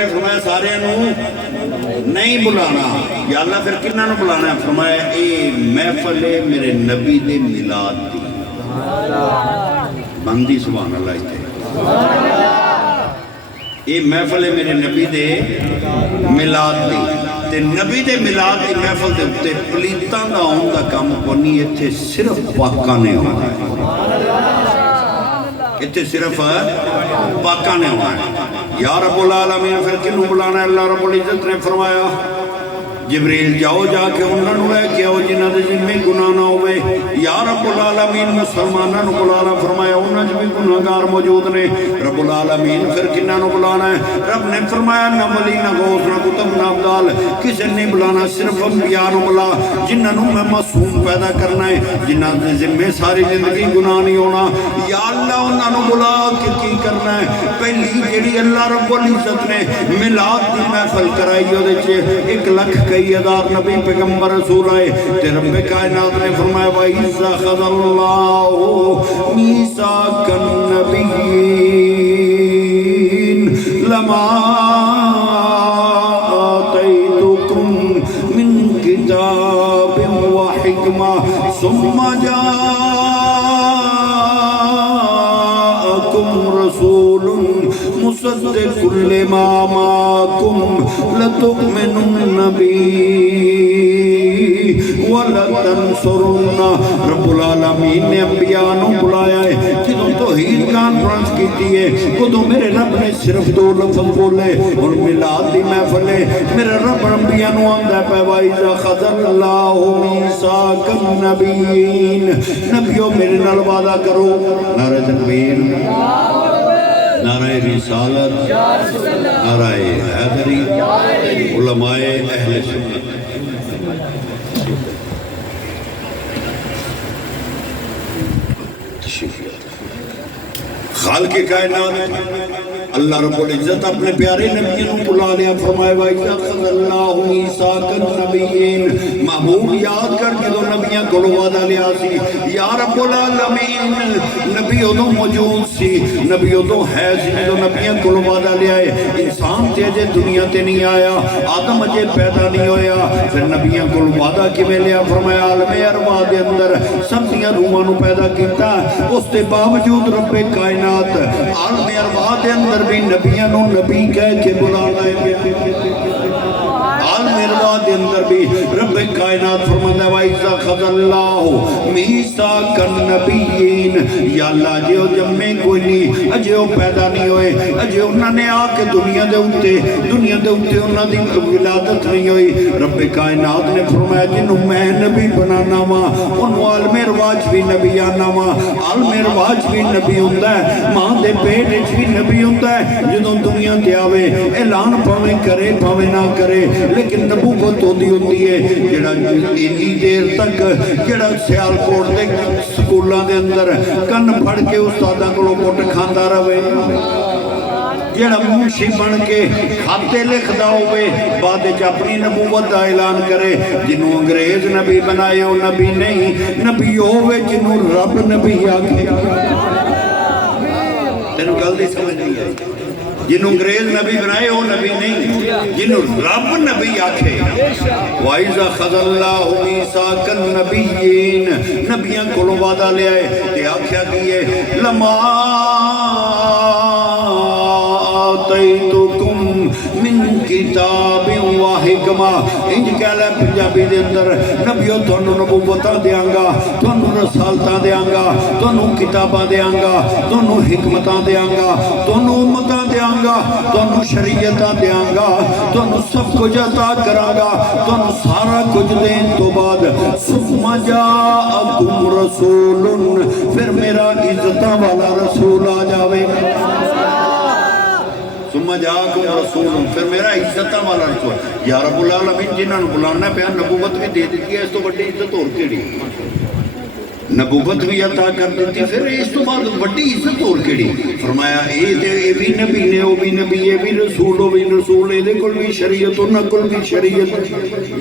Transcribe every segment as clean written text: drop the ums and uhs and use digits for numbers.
فرمایا سارے نہیں بلانا یا اللہ پھر کنہاں نو بلانا ہے؟ فرمایا اے محفل ہے میرے نبی دے میلاد دی بندی سبحان اللہ اتنے اے محفل ہے میرے نبی دے میلاد دی تے نبی دے میلاد دی محفل دے اتے پلیتاں دا آن دا کام کونی اتھے صرف پاکاں نے ہونا ہے اتھے صرف پاکاں نے ہونا ہے یا رب العالمین پھر کنوں بلانا ہے؟ اللہ رب العزت نے فرمایا جبریل جاؤ جا کے انہوں نے لے کے آؤ جنہاں دے ذمے گناہ نہ ہوئے یا رب العالمین مسلمانوں نے بلانا فرمایا انہاں جو بھی گناہگار موجود نے رب العالمین پھر کنہاں نو بلانا ہے؟ رب نے فرمایا نہ ولی نہ غوث نہ کتب نہ ابدال کسی نے بلانا صرف انبیاء نو بلا جنہاں نو میں معصوم پیدا کرنا ہے جنہاں دے ذمے ساری زندگی گناہ نہیں ہونا یا اللہ انہاں نو بلا کہ کی کرنا ہے؟ پہلی جیڑی اللہ رب العزت نے میلاد دی محفل کرائی دے چ 1 لاکھ کئی ہزار نبی پیغمبر رسول آئے تے رب کائنات نے فرمایا وَإِذَا أَخَذَ اللَّهُ مِيثَاقَ النَّبِيِّينَ لَمَا آتَيْتُكُم مِّن كِتَابٍ وَحِكْمَةٍ ثُمَّ جَاءَكُمْ رَسُولٌ مُصَدِّقٌ لِّمَا مَعَكُمْ لَتُؤْمِنُنَّ بِهِ وَلَتَنصُرُنَّهُ رب العالمین نے انبیاء نو بلایا ہے جدوں توحید کانفرنس کیتی ہے خودوں میرے رب نے صرف 2 لفظ بولے اور میلاد دی محفل ہے میرے رب انبیاء نو آندا ہے وَإِذَا أَخَذَ اللَّهُ مِيثَاقَ النَّبِيِّينَ نبیوں میرے نال وعدہ کرو نعرہ تکبیر نعرہ رسالت نعرہ حیدری علماء اہل سنت خالق کائنات اللہ رب العزت اپنے پیارے نبیوں کو بلا لیا فرمائے وَإِذَا أَخَذَ اللَّهُ مِيثَاقَ النَّبِيِّينَ محبوب یاد کر کے دو نبیوں کو وعدہ لیا سی یا رب العالمین نبی ادوں موجود سی نبی ادوں ہے سی جو نبیوں کو وعدہ لیا ہے انسان تے اجے دنیا تے نہیں آیا آدم اجے پیدا نہیں ہویا پھر نبیوں کو وعدہ کیویں لیا فرمایا عالم ارواح دے اندر سب دیاں روحاں نو پیدا کیتا اس کے باوجود رب کائنات عالم ارواح دے اندر بھی نبیوں نو نبی کہہ کے بلانا ہے عالم ارواح دے اندر بھی رب کائنات فرماتا ہے وَإِذَا أَخَذَ اللَّهُ مِيثَاقَ النَّبِيِّينَ یا اللہ جے او جمے کوئی نہیں اجے او پیدا نہیں ہوئے اجے انہاں نے آ کے دنیا دے اوتے انہاں دی ولادت نہیں ہوئی رب کائنات نے فرمایا جنوں میں نبی بنانا وا اونوں عالم ارواح بھی نبی آنا وا عالم ارواح بھی نبی ہوندا ہے ماں دے پیٹ وچ بھی نبی ہوندا ہے جدوں دنیا تے آوے اعلان پاویں کرے پاویں نہ کرے لیکن نبوت ہوندی ہے جڑا اتنی دیر تک جڑا سیالکوٹ دے سکولاں دے اندر کن پھڑ کے استاداں کولوں کٹ کھاندا رہے جڑا منشی بن کے کھاتے لکھدا ہوئے بعد وچ اپنی نبوت دا اعلان کرے جنوں انگریز نبی بنائے او نبی نہیں نبی ہوے جنوں رب نبی آکھے تینوں گل دی سمجھ نہیں آئی جنہوں انگریز نبی بنائے وہ نبی نہیں جنہوں رب نبی آکھے وَإِذَا أَخَذَ اللَّهُ مِيثَاقَ النَّبِيِّينَ نبیاں کو وعدہ لے آئے تے آکھیا کیے لَمَا آتَيْتُكُم مِّن كِتَابٍ وَحِكْمَةٍ انج کہہ لے پنجابی دے اندر نبیوں تانوں نبوتاں دیاں گا تانوں رسالتاں دیاں گا تانوں کتاباں دیاں گا تانوں حکمتاں دیاں گا تانوں امتاں دیاں گا تانوں شریعتاں دیاں گا تانوں سب کچھ عطا کراں گا تانوں سارا کچھ دین تو بعد ثم جاءکم رسول پھر میرا عزتاں والا رسول آ جاوے ثم جاءکم رسول پھر میرا عزتاں والا رسول یا رب العالمین جنہاں نوں بلانا پیا نبوت بھی دے دتی ہے اس تو بڑی عزت اور کیڑی نبوت بھی عطا کر دیتی پھر اس تو بعد بڑی عزت اور کیڑی فرمایا اے بھی نبی نے او بھی نبی اے بھی رسول او بھی رسول اے دے کول بھی شریعت انہاں کول بھی شریعت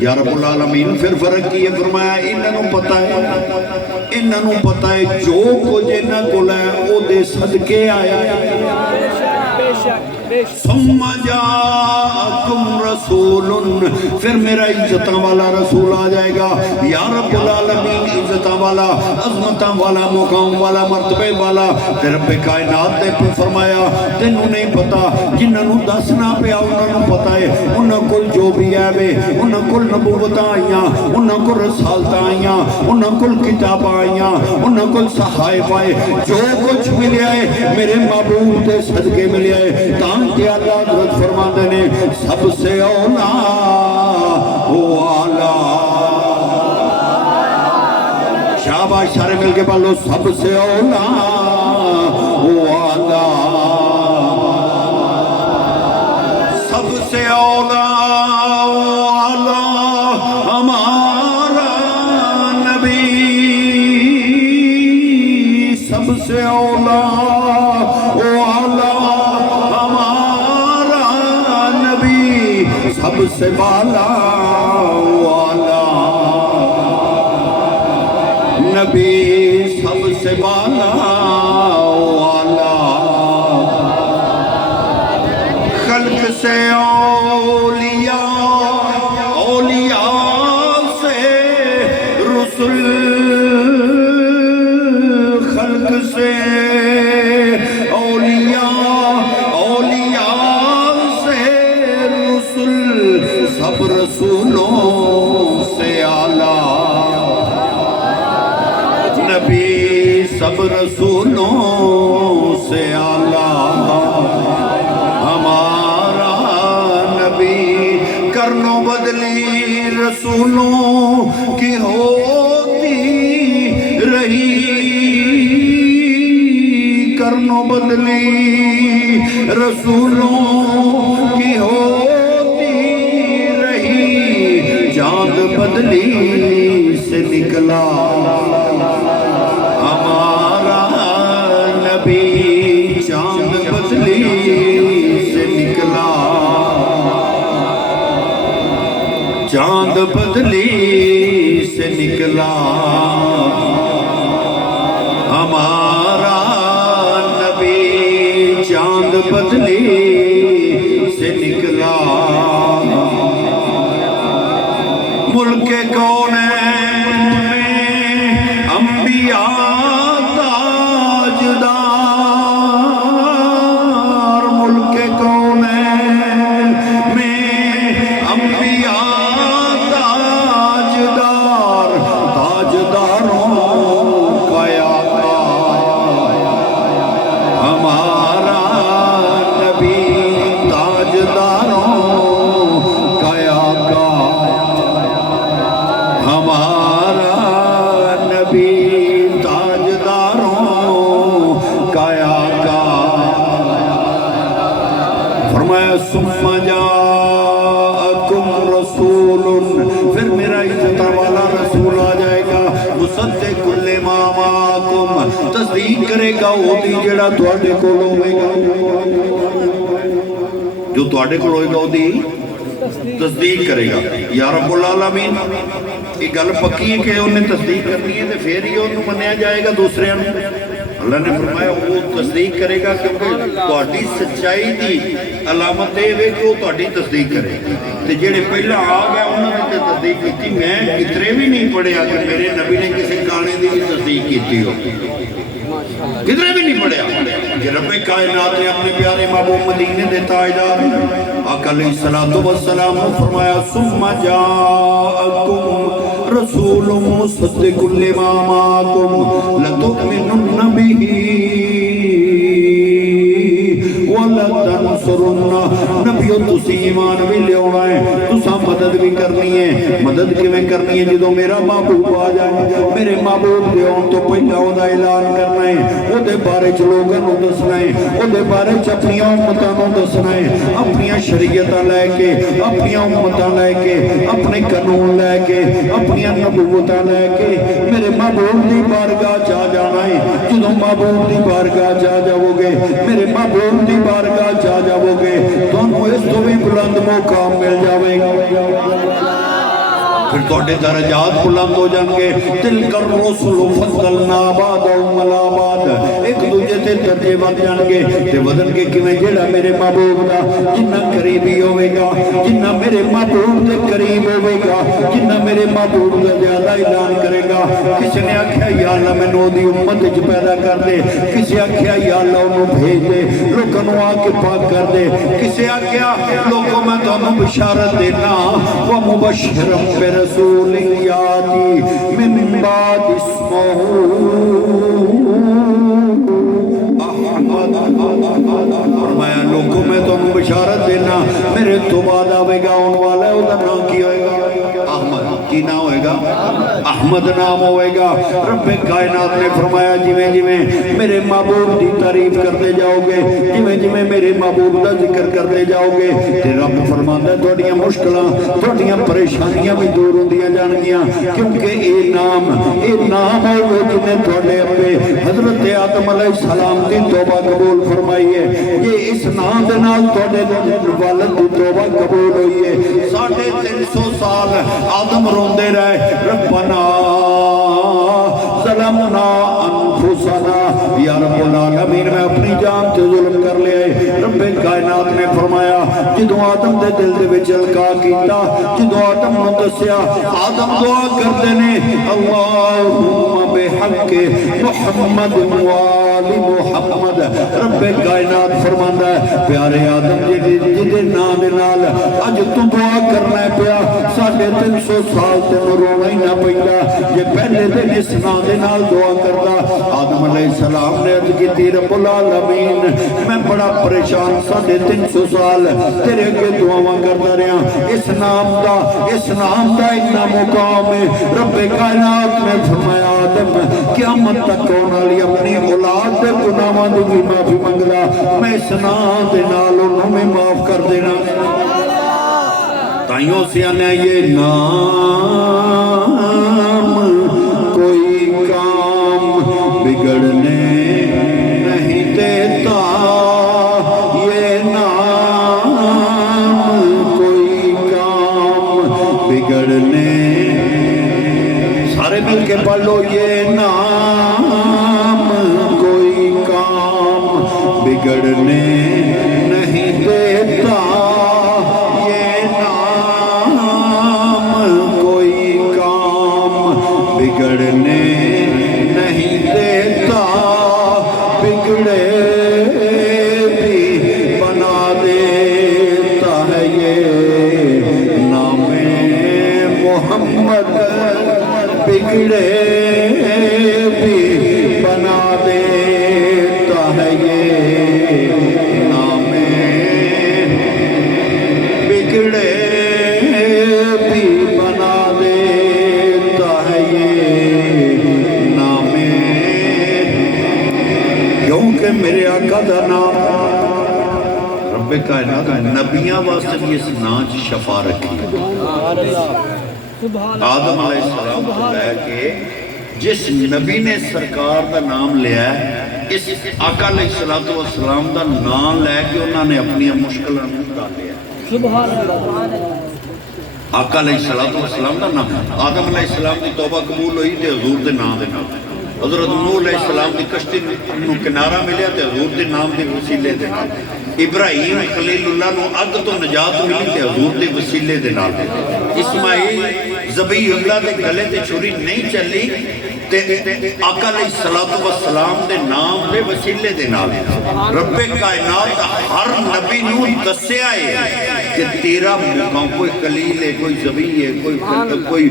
یا رب العالمین پھر فرق کی ہے فرمایا انہاں نوں پتہ ہے جو کچھ انہاں کول ہے او دے صدقے آیا ثم جاءکم رسول، پھر میرا عزتاں والا رسول آ جائے گا، یا رب العالمین عزتاں والا، عظمتاں والا، مقام والا، مرتبے والا۔ تے رب کائنات نے فرمایا تینوں نہیں پتا، جنہاں نوں دسنا پیا انہاں نوں پتا ہے، انہاں کول جو بھی ہے وے، انہاں کول نبوتاں آئیاں، انہاں کول رسالتاں آئیاں، انہاں کول کتاباں آئیاں، انہاں کول صحائف آئے، جو کچھ ملیا ہے میرے محبوب دے صدقے ملیا ہے۔ تاں کہ اللہ حضرت فرماتے نے سب سے اولا والا، شاباش سارے مل کے پڑھ لو، سب سے اولا والا، سب سے اولا والا ہمارا نبی، سب سے اولا والا ہمارا نبی، سب سے بالا والا نبی، سب سے بالا والا، خلق سے اولیاء، اولیاء سے رسل، خلق سے اولیاء، اولیاء سے رسل، سب رسولوں سے اعلیٰ نبی، سب رسولوں سے اعلیٰ ہمارا نبی۔ کرنو بدلی رسولوں کی ہوتی رہی، کرنو بدلی رسولوں کی ہوتی رہی، چاند بدلی سے نکلا ہمارا نبی، چاند بدلی سے نکلا، چاند بدلی سے نکلا ہمارا نبی، چاند بدلی سے نکلا۔ ملک کونین میں انبیاء تاجدار، ملک کونین میں انبیاء تاجدار، تاجداروں کا آقا ہمارا نبی، تاجداروں کا آقا ہمارا نبی، تاجداروں کا آقا۔ فرمایا ثم جاءکم رسول، پھر میرا عزت والا رسول آ جائے گا، مصدق لما معکم، تصدیق کرے گا وہ بھی جڑا تواڈے کول ہوے گا، جو تواڈے کول ہوئے گا وہ دی تصدیق کرے گا۔ یا رب العالمین یہ گل پکی ہے کہ انہیں تصدیق کرنی ہے تو پھر ہی انہوں منیا جائے گا دوسرے نے۔ اللہ نے فرمایا وہ تصدیق کرے گا کیونکہ تہاڈی سچائی دی علامت یہ ہے کہ وہ تہاڈی تصدیق کرے گا۔ تے جڑے پہلا آ گیا انہوں نے تصدیق کی، میں کتنے بھی نہیں پڑھیا کہ میرے نبی نے کسی گانے دی تصدیق کی ہو، کدھر بھی نہیں پڑھیا کہ رب کائنات نے اپنے پیارے محبوب مدینے دے تاجدار آقا علیہ الصلوۃ والسلام فرمایا ثم جاءکم رسول مصدق لما معکم لتؤمنن به وَلَتَنْصُرُنَّ، نبیو تسی ایمان بھی لے ہونا ہے، تسا مدد بھی کرنی ہے۔ مدد کی میں کرنی ہے جدو میرا محبوب آ جائے، میرے محبوب دے ہون تو پہلا وہ دا اعلان کرنا ہے، وہ دے بارے چ لوگوں دسنا ہے، وہ دے بارے چ اپنی امتوں دسنا ہے، اپنی شریعتاں لے کے، اپنی امتاں لے کے، اپنے قانون لے کے، اپنی نبوتاں لے کے میرے محبوب دی بارگاہ جا جانا ہے۔ جدو محبوب دی بارگاہ جا جاؤ گے، میرے محبوب دی بارگاہ جا جاؤ گے، تمہیں اس تو بھی بلند مقام مل جاوے گا۔ پھر پھر تھوڑے درجات بلند ہو جان گے تلک الرسل فضلنا بعضهم علی بعض ایک دوجے تے درجے بن جان گے تے بدل کے کیویں جیڑا میرے محبوب دا جنہ قریبی ہوے گا جنہ میرے محبوب دے قریب ہوے گا جنہ میرے محبوب دا زیادہ اعلان کرے گا کسی نے آکھیا یا اللہ میں نو دی امت وچ پیدا کر دے کسی آکھیا یا اللہ انہوں بھیج دے لوگوں نو آ کے پاک کر دے کسی آکھیا لوگوں میں تانوں بشارت دینا ومبشرا برسول یاتی من بعد اسمہ فرمایا لوگوں میں تو بشارت دینا میرے تو بعد آوے گا ان والا ہے ادھر نام کی ہوئے گا احمد کی نام ہوئے گا احمد نام ہوئے گا رب کائنات نے فرمایا جویں جویں میرے محبوب دی تعریف کرتے جاؤ گے جویں جویں میرے محبوب دا ذکر کرتے جاؤ گے تے رب فرماندا ہے تہاڈیاں مشکلاں تہاڈیاں پریشانیاں بھی دور ہوندیاں جان گیاں کیونکہ اے نام ہوئے جنہیں تہاڈے ابے حضرت آدم علیہ السلام دی توبہ قبول فرمائی ہے یہ اس نام دے نال تہاڈے والد دی توبہ قبول ہوئی ہے 350 سال آدم روندے رہے ربنا ظلمنا انفسنا یا رب العالمین میں اپنی جان تے ظلم کر لیا ہے رب کائنات نے فرمایا جدو آدم دے دل دے وچ القا کیتا جدو آدم نو دسیا آدم دعا کردے نے اللہم بحق محمد وآل محمد رب کائنات فرماندا ہے پیارے آدم جدے نام دے نال اج تو دعا کرنا ہے پیا 350 سال تینوں رونا ہی نہ پیندا جے پہلے دن اس نام دے نال دعا کردا آدم علیہ السلام نے عرض کیتی رب العالمین میں بڑا پریشان 350 سال تیرے اگے دعاواں کردا رہیا اس نام دا اتنا مقام ہے رب کائنات نے فرمایا آدم قیامت تک ہونے والی اپنی اولاد دے گناہاں دی بھی معافی منگدا میں اس نام دے نال انہوں میں معاف کر دینا تائیوں سے آنے یہ نام کوئی کام بگڑنے نہیں دیتا یہ نام کوئی کام بگڑنے سارے مل کے پڑھ لو یہ نام کوئی کام بگڑنے نہیں دیتا بگڑنے نہیں دیتا بگڑے بھی بنا دیتا ہے یہ نام محمد بگڑے بھی بنا دیتا ہے یہ نام بگڑے میرے آقا دا نام رب کائنات نبیاں واسطے بھی اس نام شفا رکھی آدم علیہ السلام کو لے کے جس نبی نے سرکار دا نام لیا ہے اس آقا علیہ السلام دا نام لے کے انہوں نے اپنی مشکلوں ڈال لیا آقا علیہ السلام دا نام آدم علیہ السلام دی توبہ قبول ہوئی تے حضور دے نام دے نام حضرت نوح علیہ السلام دی کشتی نو کنارہ ملیا تے حضور دے نام دے وسیلے دے نام ابراہیم خلیل اللہ نو اگ تو نجات ملی تے حضور دے وسیلے دے نام اسماعیل ذبیح اللہ دے گلے تے چھری نہیں چلی تے آقا علیہ السلام دے نام دے وسیلے دے نام رب کائنات ہر نبی نو دسیا ہے کہ تیرا مقام کوئی خلیل ہے کوئی ذبیح ہے کوئی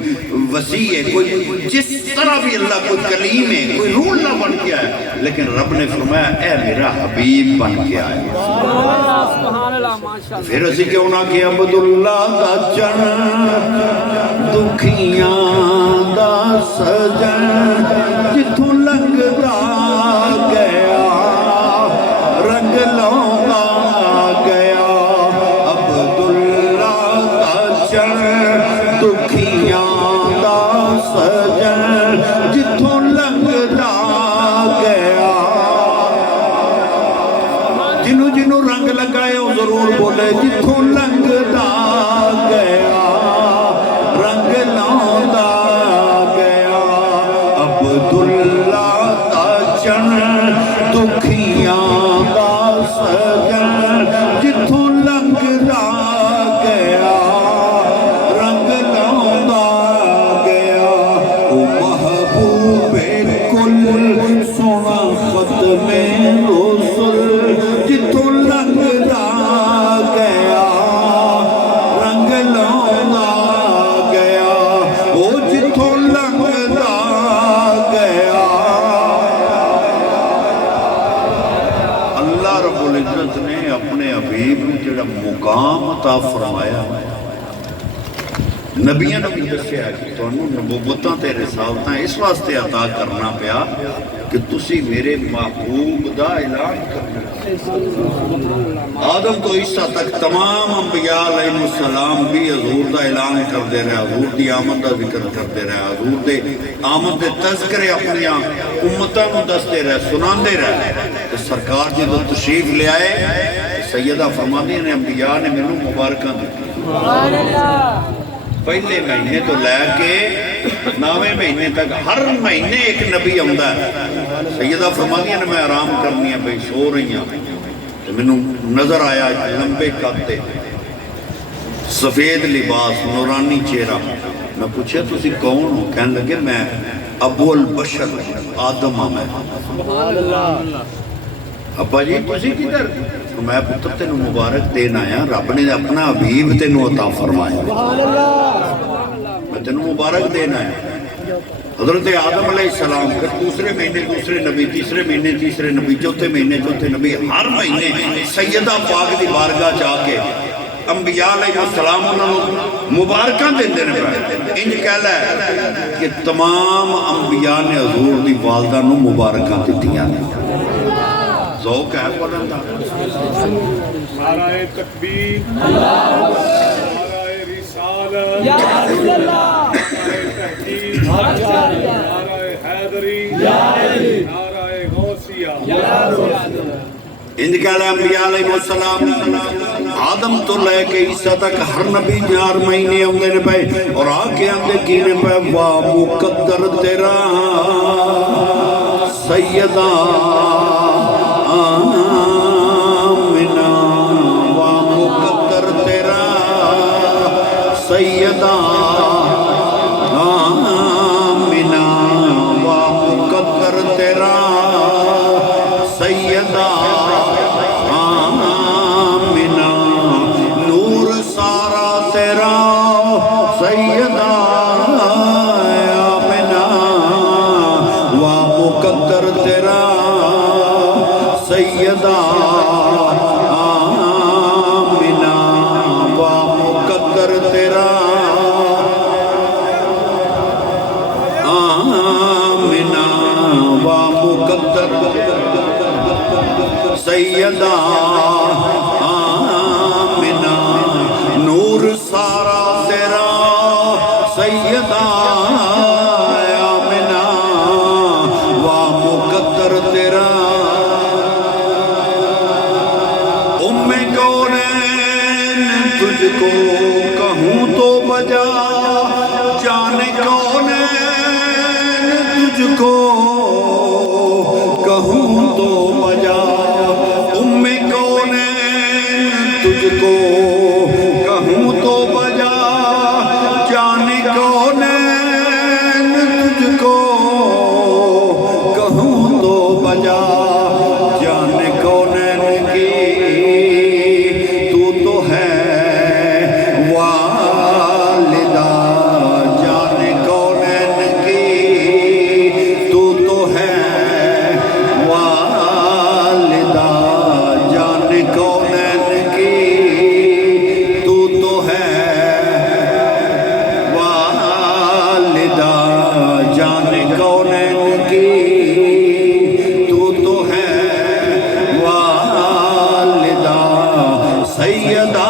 وسیع ہے کوئی جس طرح بھی اللہ کوئی کلیم ہے کوئی روح اللہ بن گیا ہے لیکن رب نے فرمایا اے میرا حبیب بن گیا ہے پھر اسی کیوں نہ کہ عبداللہ دا چن دکھیاں دا سجن جتھوں لنگدا گیا رنگ لاؤندا گیا عبداللہ دا چن دکھیاں دا سجن جتھوں لنگدا گیا جنوں جنوں رنگ لگائے وہ ضرور بولے جتھوں لنگدا گیا رنگ لاؤندا عطا فرمایا نبیاں نے بھی دسیا کہ تانوں نبوتاں تے رسالتاں اس واسطے عطا کرنا پیا کہ تسی میرے محبوب دا اعلان کرنا. آدم تو عیسیٰ تک تمام انبیاء علیہ السلام بھی حضور دا اعلان کرتے رہے, حضور دی آمد دا ذکر کرتے رہے, حضور دے آمد دے تذکرے اپنی امتاں نوں دستے رہے, سناندے رہے. تو سرکار جدو تشریف لے آئے سیدہ فرماندی نے انبیاء نے مینوں مبارکاں دتی. سبحان اللہ. پہلے مہینے تو لے کے 9ویں مہینے تک ہر مہینے ایک نبی آندا ہے. سیدہ فرماندی نے میں آرام کرنی ہے بھئی سو رہی ہوں تو مینوں نظر آیا لمبے قد تے سفید لباس نورانی چہرہ. میں پوچھا تسی کون ہو؟ کہنے لگے میں ابو البشر آدم ہاں. میں سبحان اللہ. ابا جی تسی کدھر؟ میں پتر تینوں مبارک دین آیا, رب نے اپنا حبیب تینوں عطا فرمایا. میں تینوں مبارک دین آیا. حضرت آدم علیہ السلام پھر دوسرے مہینے دوسرے نبی, تیسرے مہینے تیسرے نبی, چوتھے مہینے چوتھے نبی. ہر مہینے سیدہ پاک دی بارگاہ جا کے انبیاء علیہ السلام انہوں مبارکاں دیندے نے. انج کہلا ہے کہ تمام انبیاء نے حضور دی والدہ نوں مبارکاں دتیاں نے. ذوق ہے پڑھن دا. نعرہ تکبیر, نعرہ رسالت, یا رسول اللہ, نعرہ تحقیق, نعرہ حیدری, نعرہ غوثیہ, ان کا انبیاء علیہ السلام آدم تو لے کے عیسیٰ تک ہر نبی 4 مہینے آندے نے پے اور آ کے آندے کینے پے واہ مقدر تیرا سیدہ آمنہ, واہ مقدر تیرا سیدہ آمنہ, واہ مقدر تیرا سیدہ آمنہ, نور سارا تیرا سیدہ آمنہ, واہ مقدر تیرا سیدہ آمنہ, واہ مقدر تیرا آمنہ, واہ مقدر سیدہ آمنہ, نور سارا تیرا سیدہ آمنہ, واہ مقدر تیرا ام کونین تجھ کو کہوں تو بجا, جان کونین تجھ کو کہوں تو بجا, ام کونین تجھ کو کہوں تو بجا, جان کونین تجھ کو کہوں تو بجا, جان کونین کی تو تو ہے والدہ, جان کونین کی تو تو ہے والدہ, جان کونین کی تو تو ہے والدہ, جان کونین کی تو تو ہے والدہ, سیدہ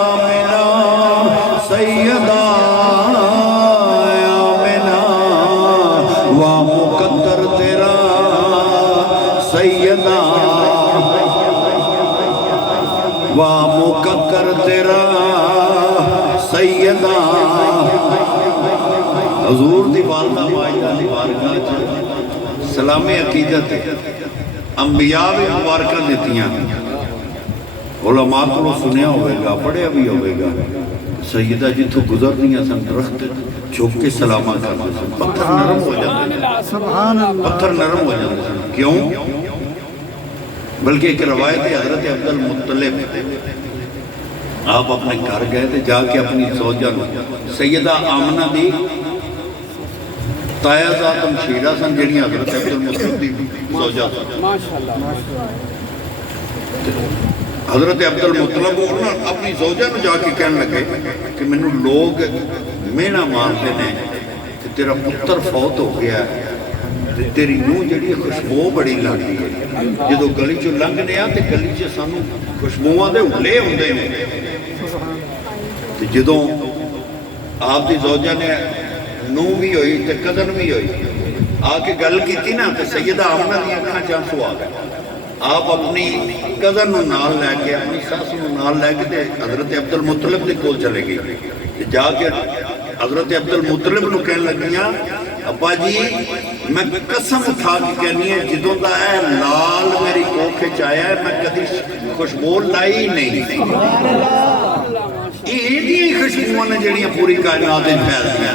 آمنہ, سیدہ آمنہ, واہ مقدر تیرا سیدہ, واہ مقدر تیرا سیدہ. حضور دی والدہ مائدہ دی بارگاہ سلام عقیدت انبیاء بھی مبارکہ دیتیاں. علماء کو سنیا ہوئے گا, پڑھیا بھی ہوئے گا. سیدہ جتوں گزر دیا سن درخت چھوک کے سلامہ کرتے سن, پتھر نرم ہو جاتے ہیں, پتھر نرم ہو جاتے ہیں. کیوں؟ بلکہ ایک روایت ہے حضرت عبد المطلب آپ اپنے گھر گئے تھے, جا کے اپنی زوجہ سیدہ آمنہ دی تایا ذاتم شیرہ سن جڑی حضرت عبد المطلب دی زوجہ سن. حضرت عبدل مطلب اپنی زوجہ نو جا کے کہنے لگے کہ مینو لوگ مینا مارتے ہیں کہ تیرا پتر فوت ہو گیا ہے، تیری نوح جڑی خوشبو بڑی لگتی ہے، جدو گلی چو لنگنے آ تے گلی چ سانو خوشبواں دے اُلے ہوندے نے، تے جدو آپ دی زوجہ نے نوح بھی ہوئی تے کزن بھی ہوئی آ کے گل کیتی نا تے سیدہ آمنہ دی اکھاں چ آنسو آ گئے۔ آپ اپنی کزن نو نال لے کے اپنی ساس نو نال لے کے تے حضرت عبدل مطلب دے کول چلے گئی، جا کے حضرت عبدل مطلب نو کہنے لگیاں ابا جی میں قسم اٹھا کے کہنی ہے جدوں دا اے لال میری کوکھ وچ آیا ہے میں کدی خوشبو لائی نہیں، یہ خوشبو نے جڑیاں پوری کائنات وچ پھیلدیاں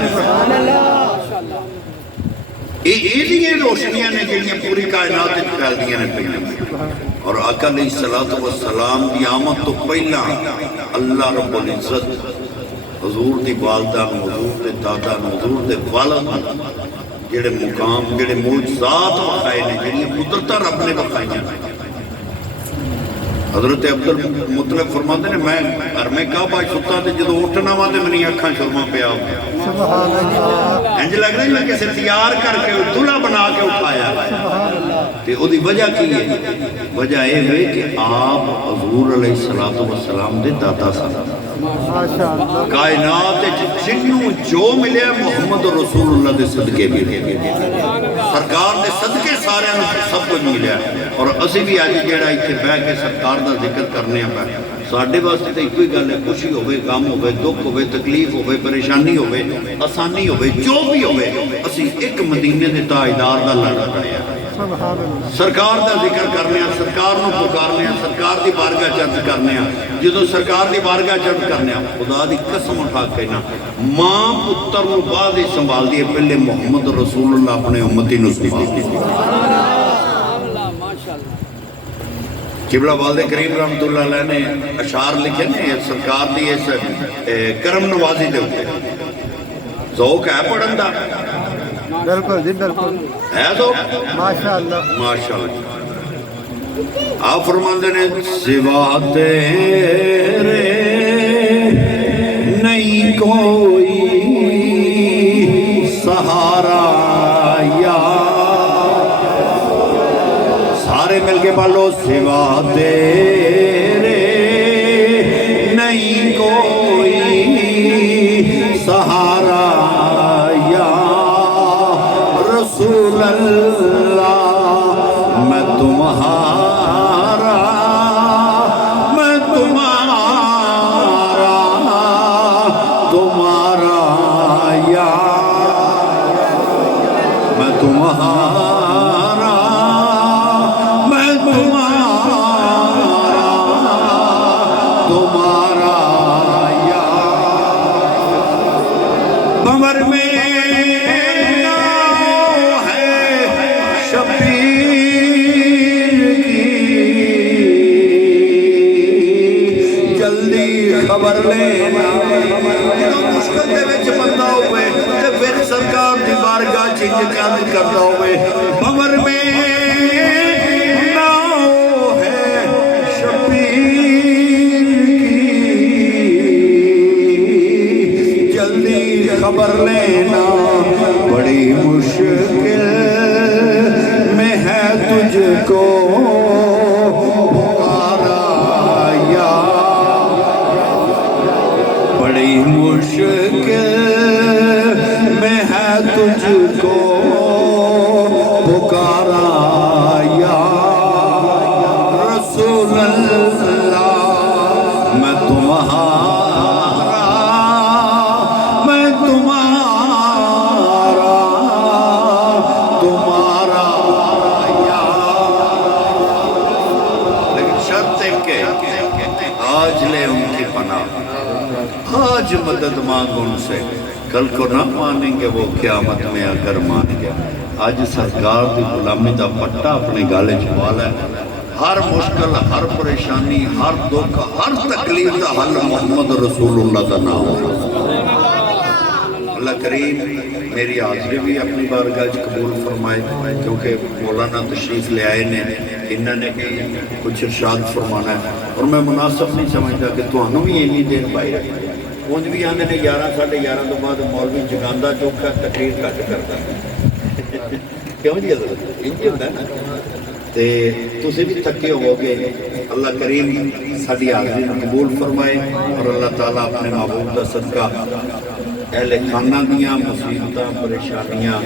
یہ روشنیاں نے جڑیاں پوری کائنات وچ پھیلدیاں نے پئیاں۔ اور آقا علیہ الصلوۃ والسلام دی آمد تو پہلا اللہ رب العزت حضور دی والدہ نو، حضور دے دادا نو، حضور دے والد جڑے مقام جڑے معجزات وکھائے نے، جڑیاں قدرتاں رب نے وکھائیاں۔ حضرت عبدل مطلب فرماتے ہیں میں گھر میں کعبہ ستا تے جدو اٹھنا وا تے میری اکھاں شرما پیا سبحان اللہ، انج لگ رہا ہے کسے تیار کر کے دلہا بنا کے اٹھایا تے او دی وجہ کی ہے؟ وجہ یہ ہے کہ آپ حضور علیہ الصلوۃ والسلام دے دادا سن۔ کائنات جنوں جو ملیا محمد رسول اللہ دے صدقے ملے، سرکار دے صدقے سارے سب کچھ ملیا۔ اور اسی بھی آج جڑا ایتھے بیٹھ کے سرکار دا ذکر کرنے پہ ساڈے واسطے تے کوئی گل ہے، خوشی ہوے، غم ہوے، دکھ ہوے، تکلیف ہوے، پریشانی ہوے، آسانی ہوے، جو بھی ہوے، اسی ایک مدینے دے تاجدار دا لڑ پڑے سرکار دا ذکر کرنے ہیں، سرکار نو پکارنے ہیں، سرکار دی بارگاہ چرچ کرنے ہیں۔ جدو سرکار دی بارگاہ چرچ کرنے ہیں خدا دی قسم اٹھا کے نا ماں پتر نو بعد ہی سنبھال دیے، پہلے محمد رسول اللہ اپنے امتی نو سنبھال دیے۔ قبلہ والد کریم رحمت اللہ علیہ نے اشعار لکھے نے سرکار دی اس کرم نوازی دے ہوتے، ذوق ہے پڑھن دا؟ بالکل جی بالکل ہے ذوق؟ ماشاءاللہ ماشاءاللہ۔ آپ فرماندے نے سوا تیرے نہیں کوئی سہارا یا، سارے مل کے پالو سوا تیرے نہیں کوئی سہارا یا رسول اللہ، میں تمہارا میں تمہارا تمہارا یا میں تمہارا میں تمہارا تمہارا یا بمر میں خبر لینا جدو مشکل دے وچ بندہ ہوئے تے پھر سرکار دی بارگاہ چنج چند کردا ہوئے بمر میں نہ ہے شبیر کی جلدی خبر لینا بڑی مشکل میں ہے تجھ کو مشکل میں ہے تجھ کو پکارا یا رسول اللہ، میں تمہارا میں تمہارا تمہارا یا۔ لیکن شرط ہے کہ آج لے ان کی پناہ، آج مدد مانگ ان سے، کل کو نہ مانیں گے وہ قیامت میں اگر مان گیا۔ آج سرکار دی غلامی دا پٹا اپنے گالے چھوالا ہے، ہر مشکل، ہر پریشانی، ہر دکھ، ہر تکلیف دا حل محمد رسول اللہ دا نام ہے۔ اللہ کریم میری حاضری بھی اپنی بارگاہ قبول فرمائے، کیونکہ مولانا تشریف لے آئے نے، انہوں نے بھی کچھ ارشاد فرمانا ہے، اور میں مناسب نہیں سمجھتا کہ تمہوں بھی اینی دیر پائی رکھیں۔ اونج بھی آندے نے 11 ساڑھے 11 تو بعد مولوی جگاندہ چوکا تقریر کٹ کرتا ہے، کیوں جی حضرت انجی ہوتا ہے نا، تے تسی بھی تھکے ہو گے۔ اللہ کریم ساری حاضری قبول فرمائے، اور اللہ تعالیٰ اپنے محبوب کا صدقہ اہل خانہ دیاں مصیبتاں پریشانیاں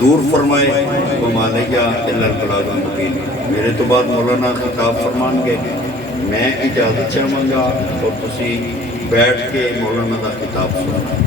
دور فرمائے۔ ومالیہ الا البلاغ المبین۔ میرے تو بعد مولانا خطاب فرمان گے، میں اجازت چاہوں گا اور تسی بیٹھ کے مولانا کا خطاب سنو۔